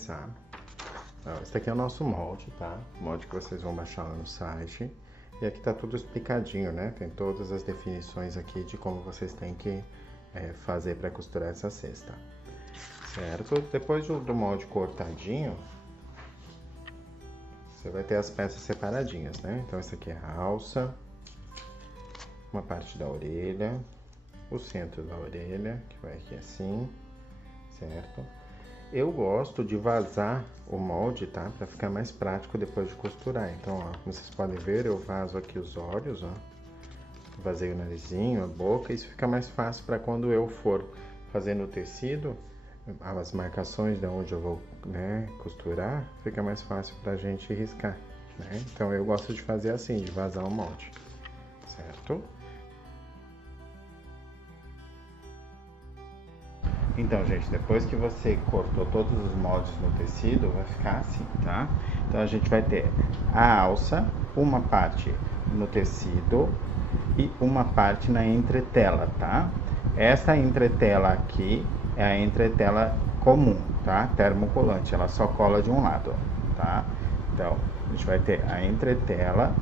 começar, esse aqui é o nosso molde, tá? O molde que vocês vão baixar lá no site. E aqui tá tudo explicadinho, né? Tem todas as definições aqui de como vocês têm que fazer para costurar essa cesta, certo? Depois do molde cortadinho, você vai ter as peças separadinhas, né? Então, essa aqui é a alça, uma parte da orelha, o centro da orelha, que vai aqui assim, certo? Eu gosto de vazar o molde, tá? Pra ficar mais prático depois de costurar. Então, ó, como vocês podem ver, eu vazo aqui os olhos, ó. Vazei o narizinho, a boca. Isso fica mais fácil para quando eu for fazendo o tecido, as marcações de onde eu vou, né, costurar, fica mais fácil pra gente riscar, né? Então, eu gosto de fazer assim, de vazar o molde, certo? Então, gente, depois que você cortou todos os moldes no tecido, vai ficar assim, tá? Então, a gente vai ter a alça, uma parte no tecido e uma parte na entretela, tá? Essa entretela aqui é a entretela comum, tá? Termocolante, ela só cola de um lado, tá? Então, a gente vai ter a entretela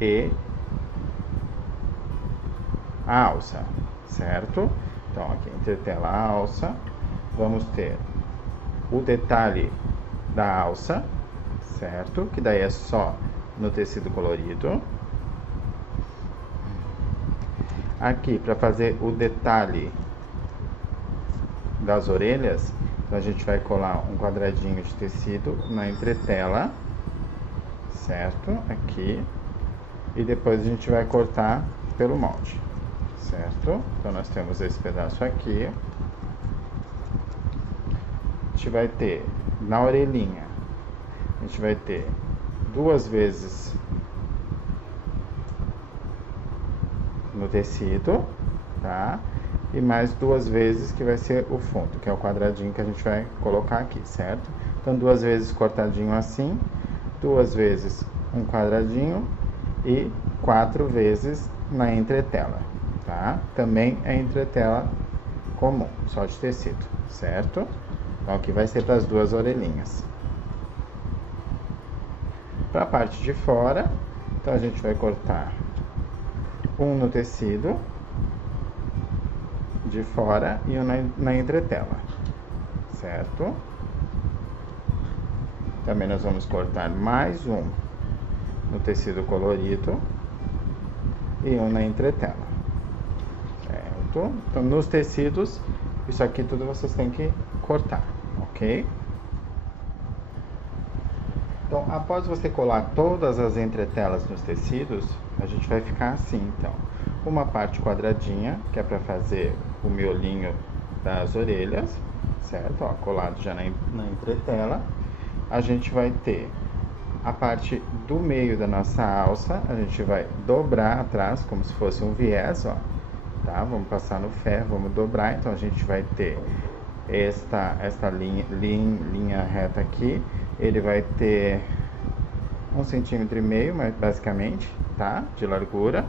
e a alça, certo? Então, aqui, entretela a alça, vamos ter o detalhe da alça, certo? Que daí é só no tecido colorido. Aqui, para fazer o detalhe das orelhas, então a gente vai colar um quadradinho de tecido na entretela, certo? Aqui. E depois a gente vai cortar pelo molde. Certo? Então, nós temos esse pedaço aqui. A gente vai ter, na orelhinha, a gente vai ter 2 vezes no tecido, tá? E mais 2 vezes que vai ser o fundo, que é o quadradinho que a gente vai colocar aqui, certo? Então, 2 vezes cortadinho assim, 2 vezes um quadradinho e 4 vezes na entretela. Tá? Também é entretela comum, só de tecido, certo? Então aqui vai ser para as 2 orelhinhas. Para a parte de fora, então a gente vai cortar um no tecido de fora e um na entretela, certo? Também nós vamos cortar mais um no tecido colorido e um na entretela. Então, nos tecidos, isso aqui tudo vocês têm que cortar, ok? Então, após você colar todas as entretelas nos tecidos, a gente vai ficar assim, então. Uma parte quadradinha, que é para fazer o miolinho das orelhas, certo? Ó, colado já na entretela. A gente vai ter a parte do meio da nossa alça, a gente vai dobrar atrás, como se fosse um viés, ó. Tá? Vamos passar no ferro, vamos dobrar, então a gente vai ter esta linha reta aqui, ele vai ter 1,5 cm, mas basicamente, tá? De largura.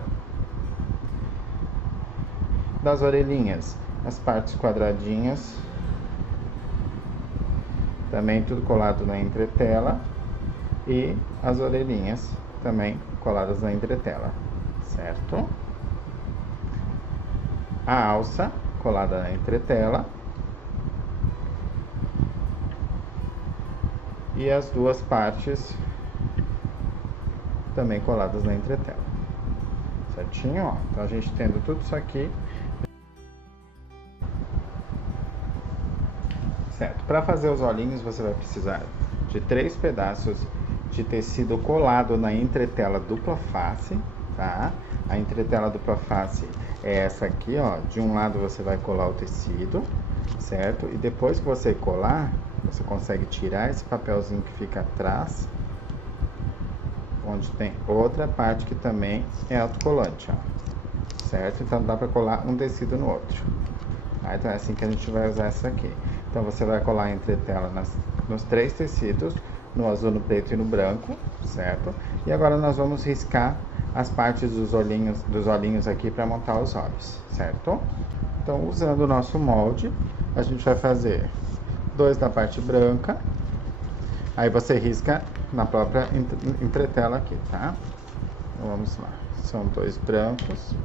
Das orelhinhas, as partes quadradinhas, também tudo colado na entretela, e as orelhinhas também coladas na entretela, certo? A alça colada na entretela e as 2 partes também coladas na entretela, certinho, ó. Então a gente tendo tudo isso aqui, certo? Para fazer os olhinhos você vai precisar de 3 pedaços de tecido colado na entretela dupla face, tá? A entretela dupla face é essa aqui, ó. De um lado você vai colar o tecido, certo? E depois que você colar, você consegue tirar esse papelzinho que fica atrás, onde tem outra parte que também é autocolante, ó. Certo? Então dá pra colar um tecido no outro. Tá? Então é assim que a gente vai usar essa aqui. Então você vai colar a entretela nos 3 tecidos, no azul, no preto e no branco, certo? E agora nós vamos riscar as partes dos olhinhos aqui para montar os olhos, certo? Então, usando o nosso molde, a gente vai fazer 2 da parte branca. Aí você risca na própria entretela aqui, tá? Então vamos lá. São 2 brancos.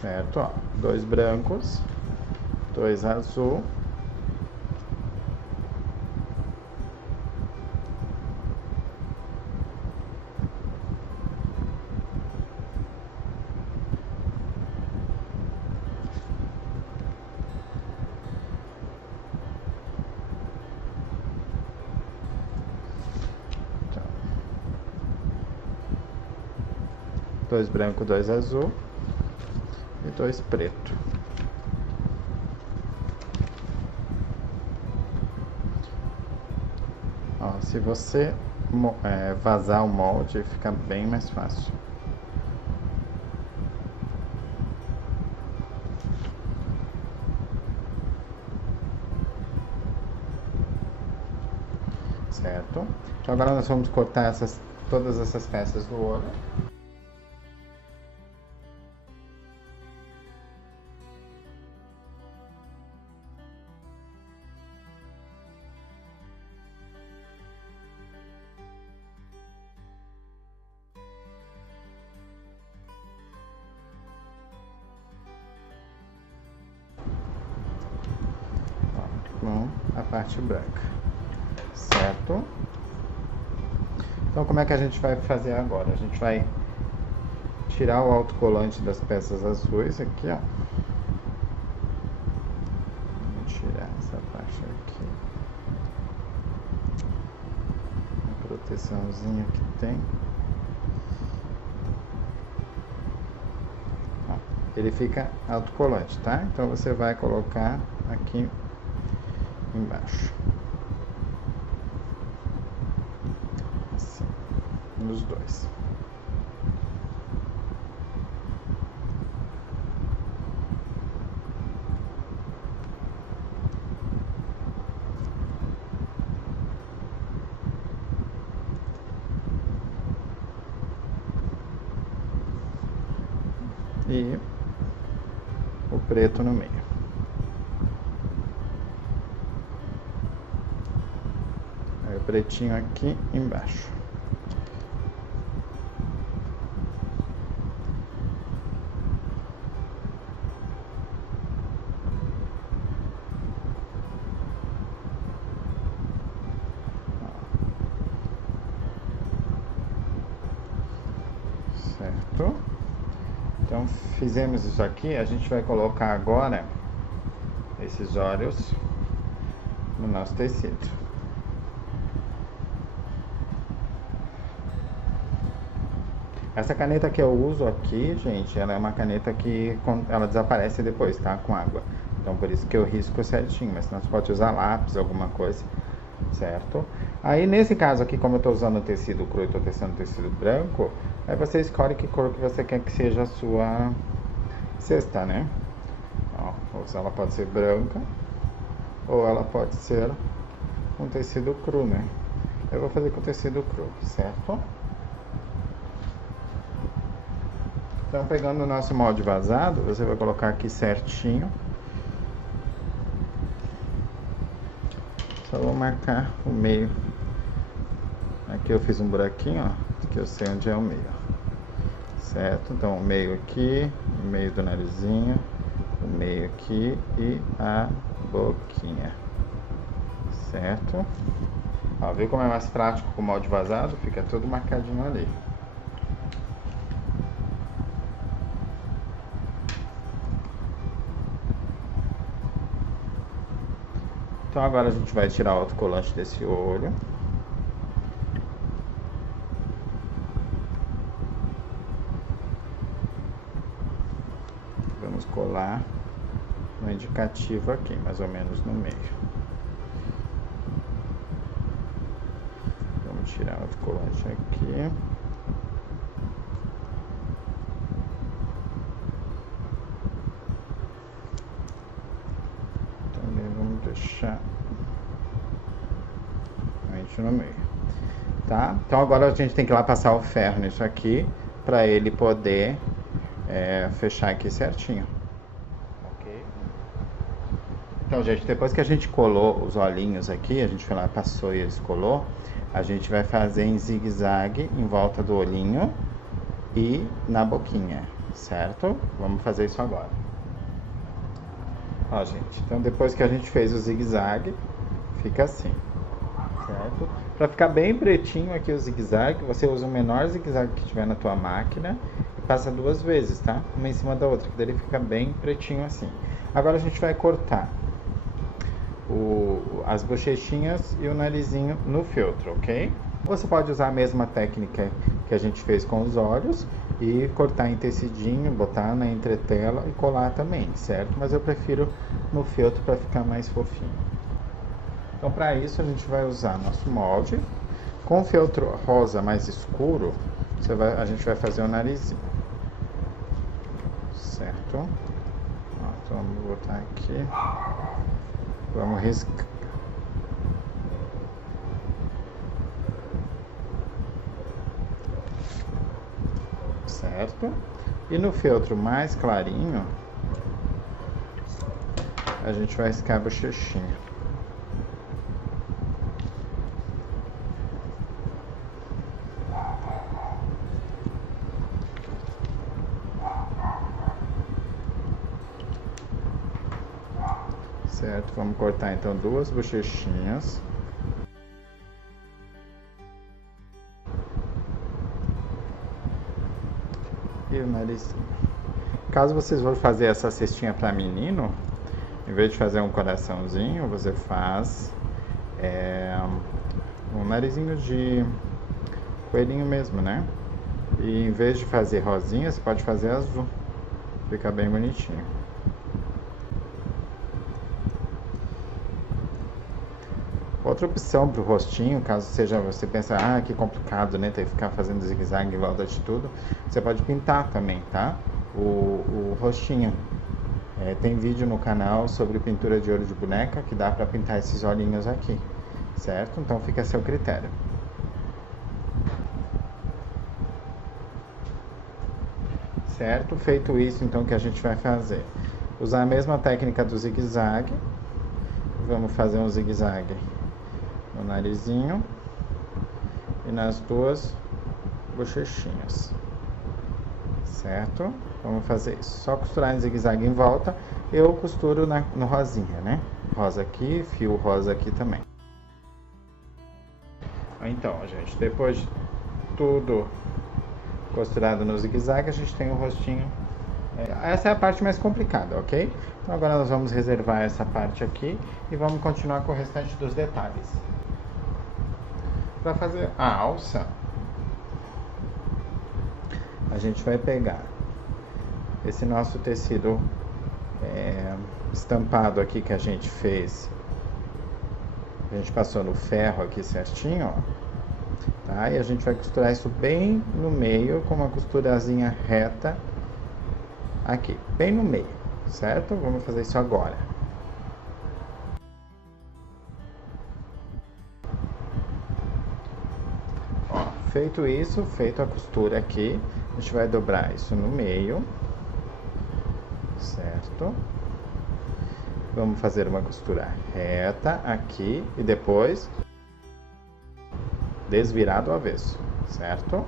Certo, ó. 2 brancos, 2 azul. Então, 2 branco, 2 azul e 2 preto. Ó, se você vazar o molde, fica bem mais fácil. Certo? Então agora nós vamos cortar todas essas peças do olho. Com a parte branca, certo? Então como é que a gente vai fazer agora? A gente vai tirar o autocolante das peças azuis aqui, ó. Vamos tirar essa parte aqui. A proteçãozinha que tem. Ó, ele fica autocolante, tá? Então você vai colocar aqui embaixo, assim, nos dois. E o preto no meio. Aí o pretinho aqui embaixo. Certo? Então fizemos isso aqui, a gente vai colocar agora esses olhos no nosso tecido. Essa caneta que eu uso aqui, gente, ela é uma caneta que ela desaparece depois, tá? Com água. Então por isso que eu risco certinho, mas senão você pode usar lápis, alguma coisa, certo? Aí nesse caso aqui, como eu tô usando tecido cru e tô tecendo tecido branco, aí você escolhe que cor que você quer que seja a sua cesta, né? Ó, ela pode ser branca ou ela pode ser um tecido cru, né? Eu vou fazer com tecido cru, certo? Então, pegando o nosso molde vazado, você vai colocar aqui certinho. Só vou marcar o meio. Aqui eu fiz um buraquinho, ó, que eu sei onde é o meio. Certo? Então, o meio aqui, o meio do narizinho, o meio aqui e a boquinha. Certo? Ó, viu como é mais prático com o molde vazado? Fica tudo marcadinho ali. Então agora a gente vai tirar o autocolante desse olho. Vamos colar no indicativo aqui, mais ou menos no meio. Vamos tirar o autocolante aqui. Também vamos deixar corte no meio, tá? Então agora a gente tem que ir lá passar o ferro nisso aqui, para ele poder fechar aqui certinho. Ok? Então, gente, depois que a gente colou os olhinhos aqui, a gente foi lá, passou e eles colou, a gente vai fazer em zigue-zague em volta do olhinho e na boquinha, certo? Vamos fazer isso agora. Ó, gente, então depois que a gente fez o zigue-zague, fica assim, certo? Para ficar bem pretinho aqui o zigue-zague, você usa o menor zigue-zague que tiver na tua máquina e passa 2 vezes, tá? Uma em cima da outra, que daí ele fica bem pretinho assim. Agora a gente vai cortar as bochechinhas e o narizinho no feltro, ok? Você pode usar a mesma técnica que a gente fez com os olhos e cortar em tecidinho, botar na entretela e colar também, certo? Mas eu prefiro no feltro para ficar mais fofinho. Então, para isso, a gente vai usar nosso molde. Com o feltro rosa mais escuro, a gente vai fazer o narizinho, certo? Ó, então, vamos botar aqui. Vamos riscar. Certo? E no feltro mais clarinho, a gente vai riscar a bochechinha. Certo? Vamos cortar então 2 bochechinhas. E o narizinho. Caso vocês vão fazer essa cestinha para menino, em vez de fazer um coraçãozinho, você faz um narizinho de coelhinho mesmo, né? E em vez de fazer rosinha, você pode fazer azul. Fica bem bonitinho. Outra opção para o rostinho, caso seja você pensa, que complicado, né, ter que ficar fazendo zigue-zague em volta de tudo, você pode pintar também, tá? O rostinho. Tem vídeo no canal sobre pintura de olho de boneca que dá para pintar esses olhinhos aqui, certo? Então fica a seu critério. Certo? Feito isso, então, o que a gente vai fazer? Usar a mesma técnica do zigue-zague. Vamos fazer um zigue-zague no narizinho e nas 2 bochechinhas, certo? Vamos fazer isso. Só costurar em zigue-zague em volta. Eu costuro no rosinha, né? Rosa aqui, fio rosa aqui também. Então, gente, depois de tudo costurado no zigue-zague, a gente tem o rostinho. Essa é a parte mais complicada, ok? Então agora nós vamos reservar essa parte aqui e vamos continuar com o restante dos detalhes. Para fazer a alça, a gente vai pegar esse nosso tecido estampado aqui que a gente fez. A gente passou no ferro aqui certinho, ó. Tá? E a gente vai costurar isso bem no meio, com uma costurazinha reta aqui, bem no meio, certo? Vamos fazer isso agora. Ó, feito isso, feito a costura aqui, a gente vai dobrar isso no meio, certo? Vamos fazer uma costura reta aqui e depois desvirar do avesso, certo?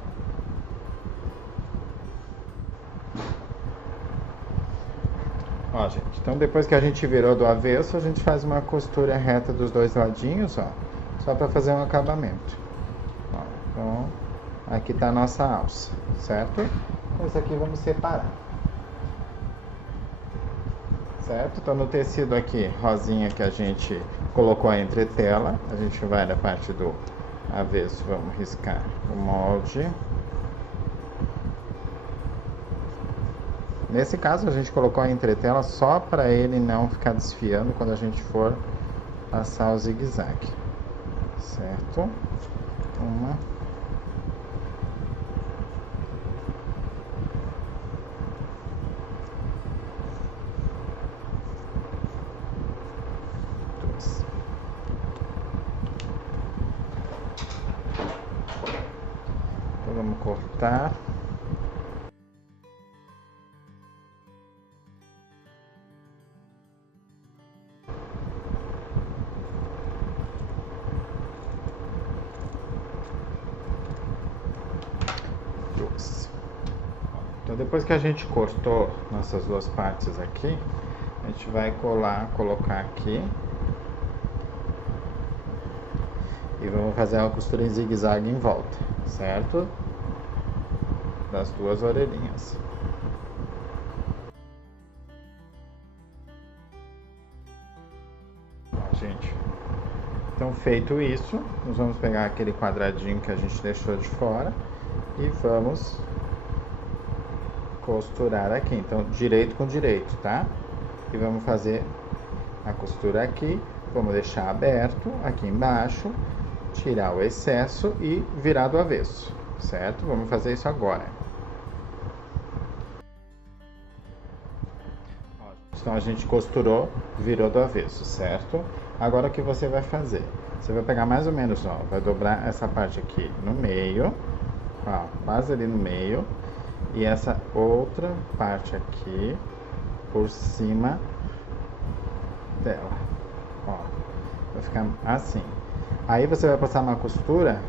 Ó, gente, então depois que a gente virou do avesso, a gente faz uma costura reta dos 2 ladinhos, ó, só para fazer um acabamento. Ó, então, aqui tá a nossa alça, certo? Então, isso aqui vamos separar. Certo? Então, no tecido aqui, rosinha que a gente colocou a entretela, a gente vai na parte do avesso, vamos riscar o molde. Nesse caso, a gente colocou a entretela só para ele não ficar desfiando quando a gente for passar o zigue-zague, certo? Uma, duas. vamos cortar. Então depois que a gente cortou nossas duas partes aqui, a gente vai colocar aqui e vamos fazer uma costura em zigue-zague em volta, certo? Das duas orelhinhas. Ó, gente, então feito isso, nós vamos pegar aquele quadradinho que a gente deixou de fora e vamos costurar aqui. Então direito com direito, tá? E vamos fazer a costura aqui, vamos deixar aberto aqui embaixo, tirar o excesso e virar do avesso, certo? Vamos fazer isso agora. Então a gente costurou, virou do avesso, certo? Agora o que você vai fazer? Você vai pegar mais ou menos, ó, vai dobrar essa parte aqui no meio, ó, quase ali no meio, e essa outra parte aqui por cima dela, ó, vai ficar assim. Aí você vai passar uma costura,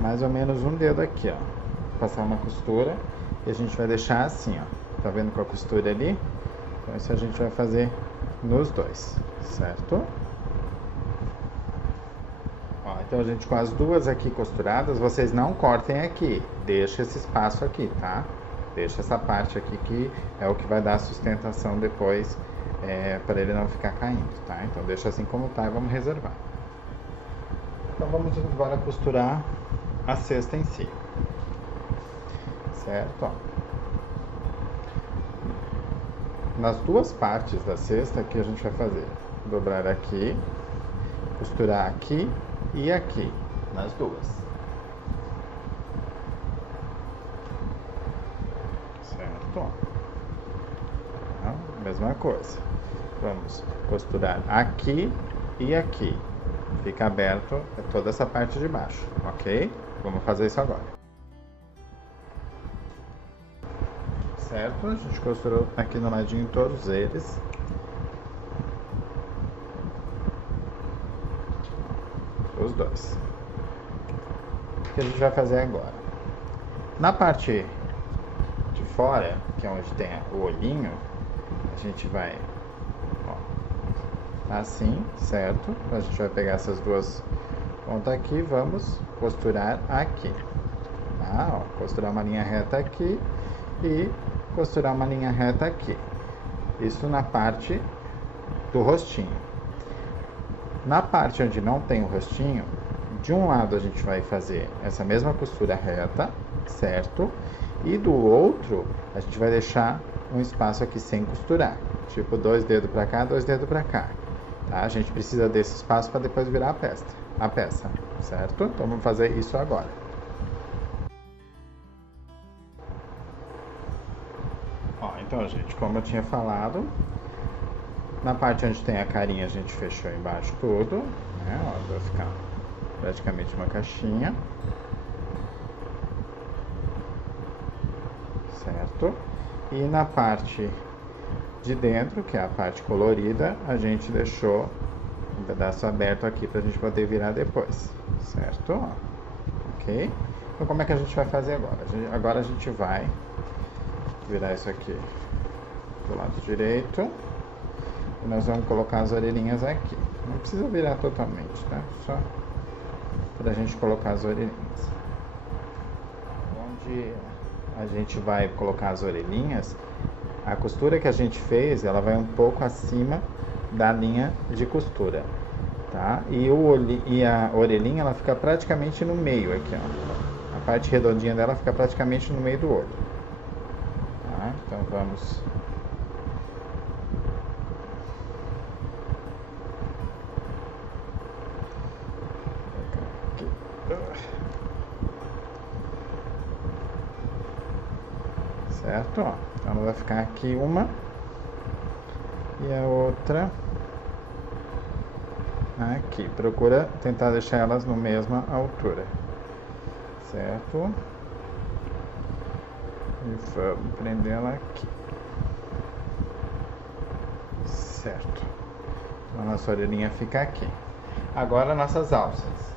mais ou menos um dedo aqui, ó, passar uma costura e a gente vai deixar assim, ó, tá vendo com a costura ali? Então isso a gente vai fazer nos dois, certo? Ó, então a gente com as duas aqui costuradas, vocês não cortem aqui, deixa esse espaço aqui, tá? Deixa essa parte aqui que é o que vai dar sustentação depois, para ele não ficar caindo, tá? Então deixa assim como tá e vamos reservar. Então vamos agora costurar a cesta em si, certo? Ó. Nas duas partes da cesta que a gente vai fazer, dobrar aqui, costurar aqui e aqui, nas duas. Certo? Então, mesma coisa. Vamos costurar aqui e aqui. Fica aberto toda essa parte de baixo, ok? Vamos fazer isso agora. Certo? A gente costurou aqui no ladinho todos eles. Os dois. O que a gente vai fazer agora? Na parte de fora, que é onde tem o olhinho, a gente vai, ó, assim, certo? A gente vai pegar essas duas pontas aqui e vamos costurar aqui. Tá? Ó, costurar uma linha reta aqui e costurar uma linha reta aqui. Isso na parte do rostinho. Na parte onde não tem o rostinho, de um lado a gente vai fazer essa mesma costura reta, certo? E do outro, a gente vai deixar um espaço aqui sem costurar. Tipo, 2 dedos pra cá, 2 dedos pra cá. Tá? A gente precisa desse espaço para depois virar a peça, certo? Então vamos fazer isso agora. Ó, então, gente, como eu tinha falado, na parte onde tem a carinha a gente fechou embaixo tudo, né? Ó, vai ficar praticamente uma caixinha. Certo? E na parte de dentro, que é a parte colorida, a gente deixou um pedaço aberto aqui pra gente poder virar depois, certo? Ó, ok? Então como é que a gente vai fazer agora? Agora a gente vai virar isso aqui do lado direito e nós vamos colocar as orelhinhas aqui. Não precisa virar totalmente, tá? Só pra gente colocar as orelhinhas. Onde a gente vai colocar as orelhinhas, a costura que a gente fez, ela vai um pouco acima da linha de costura, tá? E a orelhinha, ela fica praticamente no meio aqui, ó. A parte redondinha dela fica praticamente no meio do olho. Tá? Então vamos... Certo? Ó, então ela vai ficar aqui uma e a outra aqui. Procura tentar deixar elas na mesma altura, certo? E vamos prender ela aqui. Certo. Então, a nossa orelhinha fica aqui. Agora, nossas alças.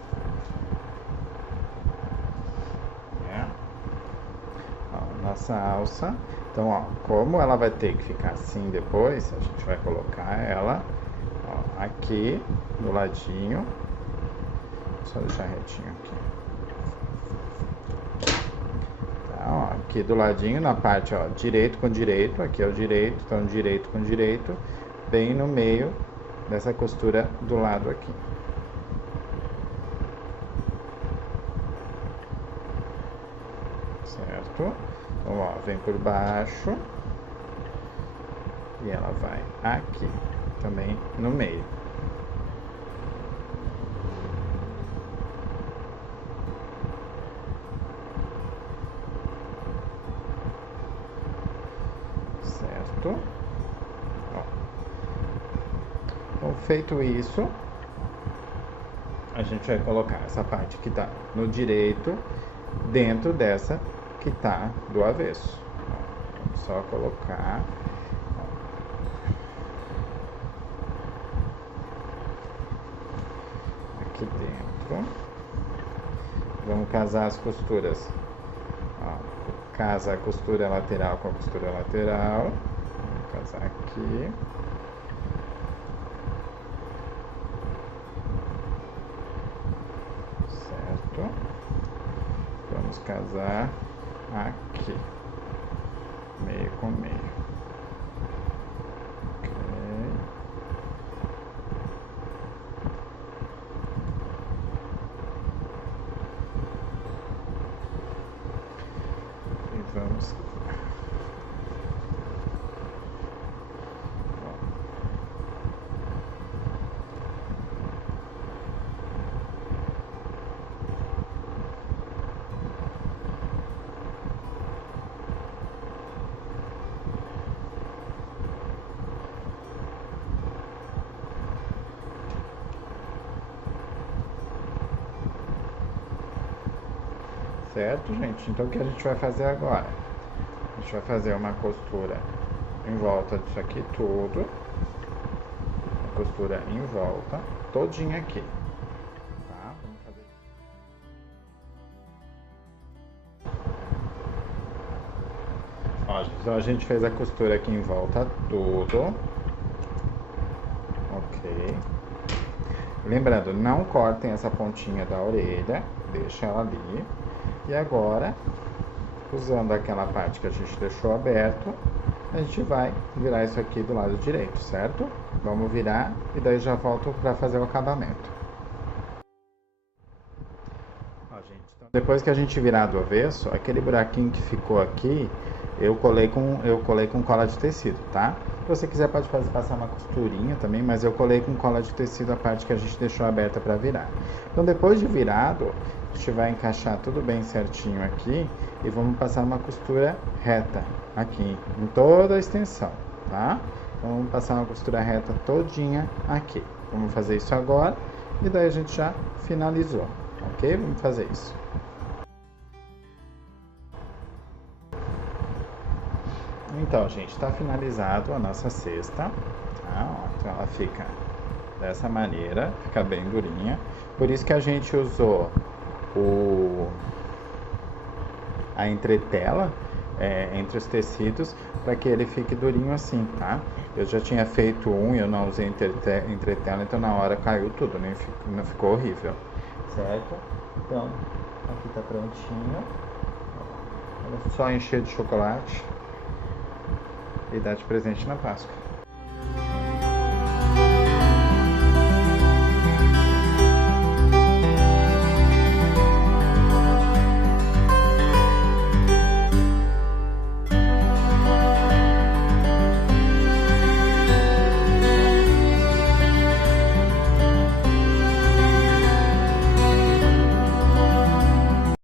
Ó, nossa alça. Então, ó, como ela vai ter que ficar assim depois, a gente vai colocar ela, ó, aqui do ladinho. Só deixar retinho aqui. Tá, ó, aqui do ladinho, na parte, ó, direito com direito. Aqui é o direito, então direito com direito. Bem no meio dessa costura do lado aqui. Certo? Então, ó, vem por baixo. E ela vai aqui, também no meio. Certo? Ó. Então, feito isso, a gente vai colocar essa parte que tá no direito dentro dessa que tá do avesso. Ó, vamos só colocar. Aqui dentro. Vamos casar as costuras. Ó, casa a costura lateral com a costura lateral. Vamos casar aqui. Certo. Vamos casar aqui. Meio com meio. Vamos. Certo, gente? Então, o que a gente vai fazer agora? A gente vai fazer uma costura em volta disso aqui tudo. Uma costura em volta, todinha aqui. Tá? Vamos fazer. Ó, então a gente fez a costura aqui em volta tudo. Ok. Lembrando, não cortem essa pontinha da orelha. Deixa ela ali. E agora, usando aquela parte que a gente deixou aberto, a gente vai virar isso aqui do lado direito, certo? Vamos virar e daí já volto para fazer o acabamento. Ó, gente, então, depois que a gente virar do avesso, aquele buraquinho que ficou aqui, eu colei com cola de tecido, tá? Se você quiser pode passar uma costurinha também, mas eu colei com cola de tecido a parte que a gente deixou aberta para virar. Então, depois de virado, a gente vai encaixar tudo bem certinho aqui e vamos passar uma costura reta aqui, em toda a extensão, tá? Então, vamos passar uma costura reta todinha aqui. Vamos fazer isso agora e daí a gente já finalizou, ok? Vamos fazer isso. Então, gente, está finalizado a nossa cesta, tá? Ó, então ela fica dessa maneira, fica bem durinha. Por isso que a gente usou a entretela entre os tecidos para que ele fique durinho assim, tá? Eu já tinha feito um e eu não usei entretela, então na hora caiu tudo, não ficou horrível, certo? Então, aqui tá prontinho. É só encher de chocolate e dar de presente na Páscoa.